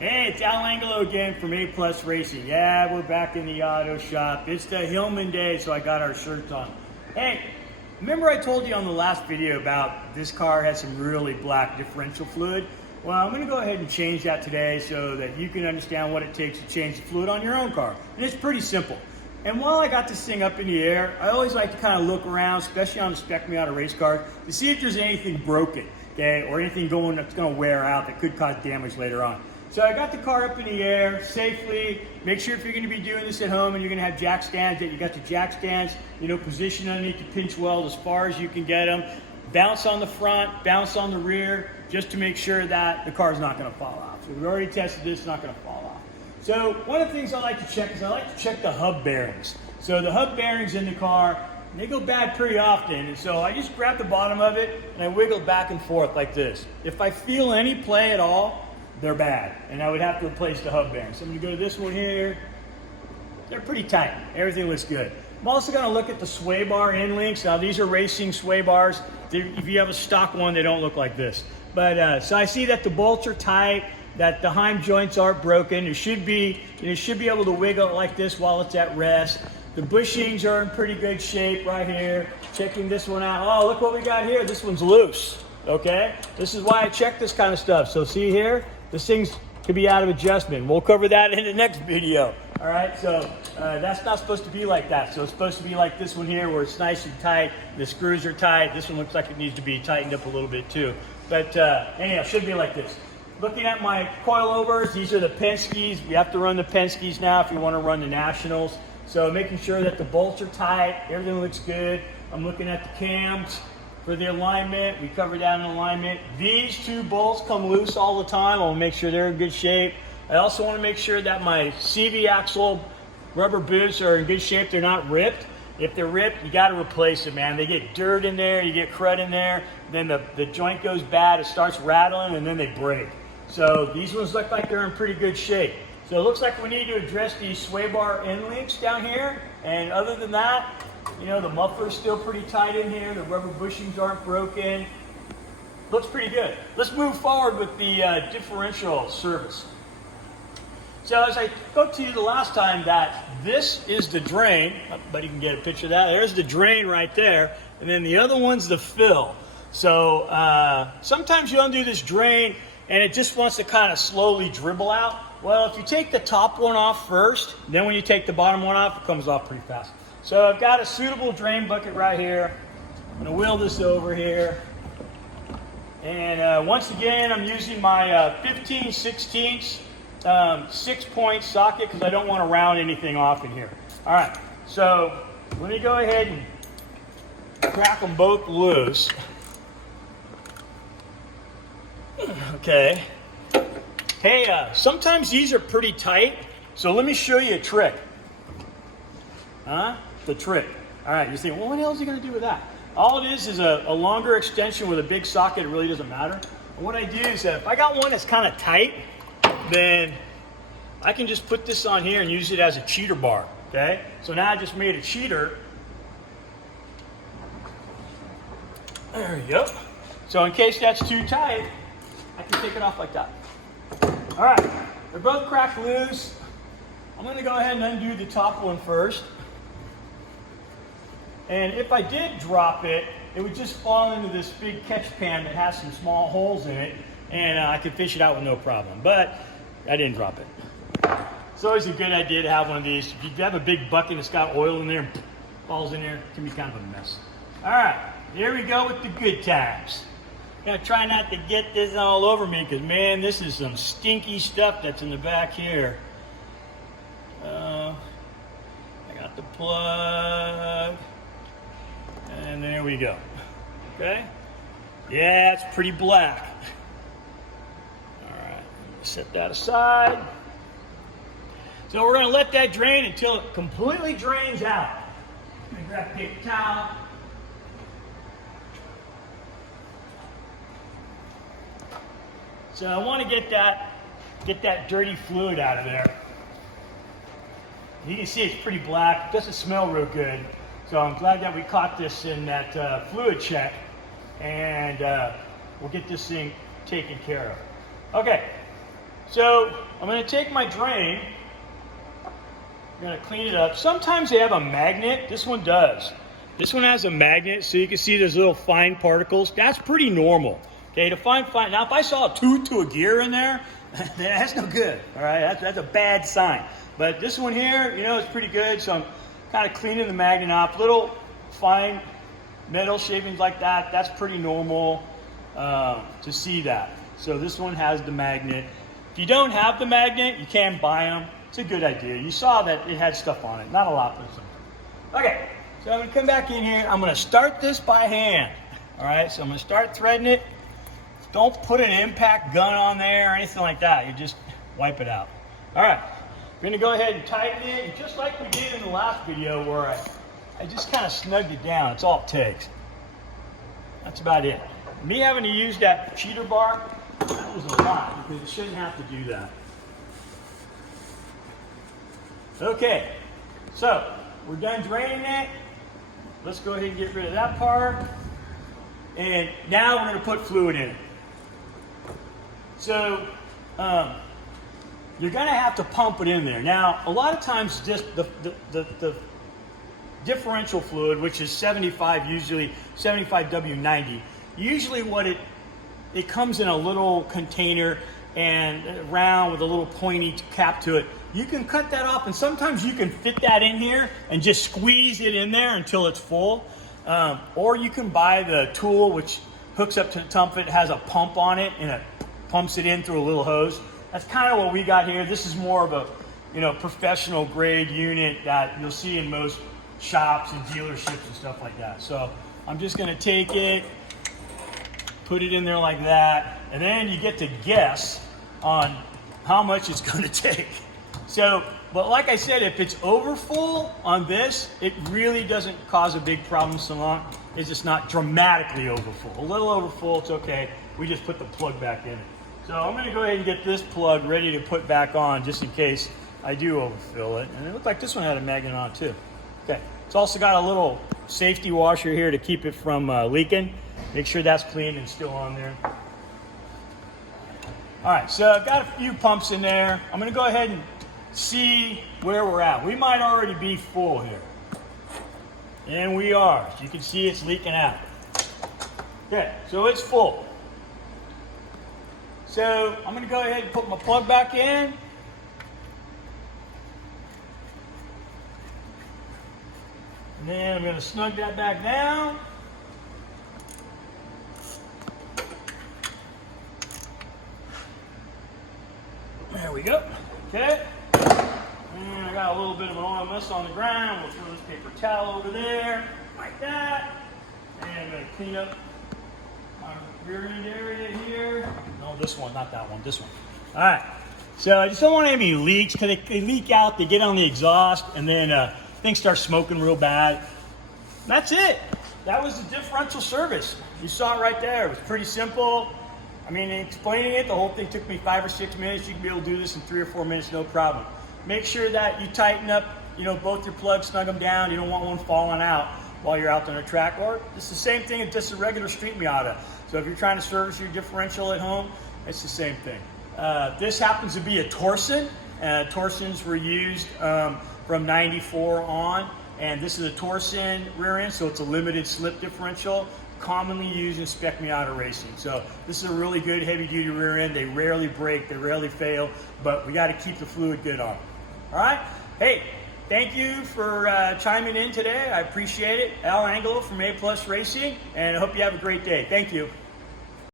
Hey, it's Al Angelo again from A Plus Racing. Yeah, we're back in the auto shop. It's the Hillman day, so I got our shirts on. Hey, remember I told you on the last video about this car has some really black differential fluid? Well, I'm going to go ahead and change that today so that you can understand what it takes to change the fluid on your own car. And it's pretty simple. And while I got this thing up in the air, I always like to kind of look around, especially on the Spec Miata race cars, to see if there's anything broken, okay, or anything that's going to wear out that could cause damage later on. So I got the car up in the air safely. Make sure if you're going to be doing this at home and you're going to have jack stands, that you got the jack stands, positioned underneath the pinch weld as far as you can get them. Bounce on the front, bounce on the rear, just to make sure that the car's not going to fall off. So we've already tested this, it's not going to fall off. So one of the things I like to check is I like to check the hub bearings. So the hub bearings in the car, they go bad pretty often. And so I just grab the bottom of it and I wiggle back and forth like this. If I feel any play at all, they're bad. And I would have to replace the hub bearings. So I'm going to go to this one here. They're pretty tight. Everything looks good. I'm also going to look at the sway bar end links. Now these are racing sway bars. If you have a stock one, they don't look like this. But so I see that the bolts are tight, that the heim joints aren't broken. You should be able to wiggle it like this while it's at rest. The bushings are in pretty good shape right here. Checking this one out. Oh, look what we got here. This one's loose. Okay? This is why I check this kind of stuff. So see here, this thing's could be out of adjustment. We'll cover that in the next video. All right, so that's not supposed to be like that. So it's supposed to be like this one here where it's nice and tight. The screws are tight. This one looks like it needs to be tightened up a little bit too. But anyhow, it should be like this. Looking at my coilovers, these are the Penske's. You have to run the Penske's now if you want to run the Nationals. So making sure that the bolts are tight, everything looks good. I'm looking at the cams for the alignment. We covered that in alignment. These two bolts come loose all the time. I'll make sure they're in good shape. I also want to make sure that my CV axle rubber boots are in good shape. They're not ripped. If they're ripped, you got to replace it, man. They get dirt in there, you get crud in there, then the joint goes bad, it starts rattling, and then they break. So these ones look like they're in pretty good shape. So it looks like we need to address these sway bar end links down here. And other than that, the muffler's still pretty tight in here. The rubber bushings aren't broken. Looks pretty good. Let's move forward with the differential service. So as I spoke to you the last time, that this is the drain. Everybody can get a picture of that. There's the drain right there. And then the other one's the fill. So sometimes you undo this drain and it just wants to kind of slowly dribble out. Well, if you take the top one off first, then when you take the bottom one off, it comes off pretty fast. So I've got a suitable drain bucket right here. I'm going to wheel this over here. And once again, I'm using my 15/16 6-point socket because I don't want to round anything off in here. All right, so let me go ahead and crack them both loose. Okay. Hey, sometimes these are pretty tight, so let me show you a trick. The trick. All right, you're thinking, well, what the hell is he going to do with that? All it is a longer extension with a big socket. It really doesn't matter. And what I do is if I got one that's kind of tight, then I can just put this on here and use it as a cheater bar, okay? So now I just made a cheater. There we go. So in case that's too tight, I can take it off like that. All right, they're both cracked loose. I'm going to go ahead and undo the top one first. And if I did drop it, it would just fall into this big catch pan that has some small holes in it, and I could fish it out with no problem. But I didn't drop it. It's always a good idea to have one of these. If you have a big bucket that's got oil in there and falls in there, it can be kind of a mess. All right, here we go with the good times. Gotta try not to get this all over me because, man, this is some stinky stuff that's in the back here. I got the plug. And there we go. Okay? Yeah, it's pretty black. All right, set that aside. So we're going to let that drain until it completely drains out. I'm going to grab a paper towel. So I want to get that dirty fluid out of there. You can see it's pretty black. It doesn't smell real good. So I'm glad that we caught this in that fluid check, and we'll get this thing taken care of. Okay, So I'm going to take my drain. I'm going to clean it up. Sometimes they have a magnet. This one does. This one has a magnet, so you can see those little fine particles. That's pretty normal. Okay, to find fine. Now, if I saw a tooth to a gear in there, that's no good. All right, that's a bad sign. But this one here, you know, it's pretty good. So I'm kind of cleaning the magnet off. Little fine metal shavings like that. That's pretty normal to see that. So this one has the magnet. If you don't have the magnet, you can buy them. It's a good idea. You saw that it had stuff on it. Not a lot, but some. Okay, so I'm going to come back in here. I'm going to start this by hand. All right, so I'm going to start threading it. Don't put an impact gun on there or anything like that. You just wipe it out. All right, we're going to go ahead and tighten it. And just like we did in the last video where I just kind of snugged it down. That's all it takes. That's about it. Me having to use that cheater bar, that was a lot because it shouldn't have to do that. Okay, so we're done draining it. Let's go ahead and get rid of that part. And now we're going to put fluid in it. So you're going to have to pump it in there. Now, a lot of times just the differential fluid, which is 75, usually 75W90, usually what it comes in a little container and round with a little pointy cap to it. You can cut that off, and sometimes you can fit that in here and just squeeze it in there until it's full. Or you can buy the tool which hooks up to the pump. It has a pump on it and it pumps it in through a little hose. That's kind of what we got here. This is more of a professional grade unit that you'll see in most shops and dealerships and stuff like that. So I'm just going to take it, put it in there like that, and then you get to guess on how much it's going to take. So, but like I said, if it's over full on this, it really doesn't cause a big problem so long as it's not dramatically over full. A little over full, it's okay. We just put the plug back in it. So I'm going to go ahead and get this plug ready to put back on just in case I do overfill it. And it looked like this one had a magnet on it too. Okay, it's also got a little safety washer here to keep it from leaking. Make sure that's clean and still on there. All right, so I've got a few pumps in there. I'm going to go ahead and see where we're at. We might already be full here. And we are. As you can see, it's leaking out. Okay, so it's full. So I'm going to go ahead and put my plug back in. And then I'm going to snug that back down. There we go. Okay. And I got a little bit of an oil mess on the ground. We'll throw this paper towel over there, like that. And I'm going to clean up my rear end area here. No, this one, not that one, this one. All right. So I just don't want any leaks because they leak out, they get on the exhaust, and then things start smoking real bad. That's it. That was the differential service. You saw it right there. It was pretty simple. I mean, explaining it, the whole thing took me 5 or 6 minutes. You can be able to do this in 3 or 4 minutes, no problem. Make sure that you tighten up, both your plugs, snug them down. You don't want one falling out while you're out on a track. Or it's the same thing as just a regular street Miata. So if you're trying to service your differential at home, it's the same thing. This happens to be a Torsen. Torsens were used from 94 on. And this is a Torsen rear end, so it's a limited slip differential, commonly used in spec Miata racing. So this is a really good heavy duty rear end. They rarely break, they rarely fail, but we got to keep the fluid good on. All right. Hey, thank you for chiming in today. I appreciate it. Al Angelo from A Plus Racing, and I hope you have a great day. Thank you.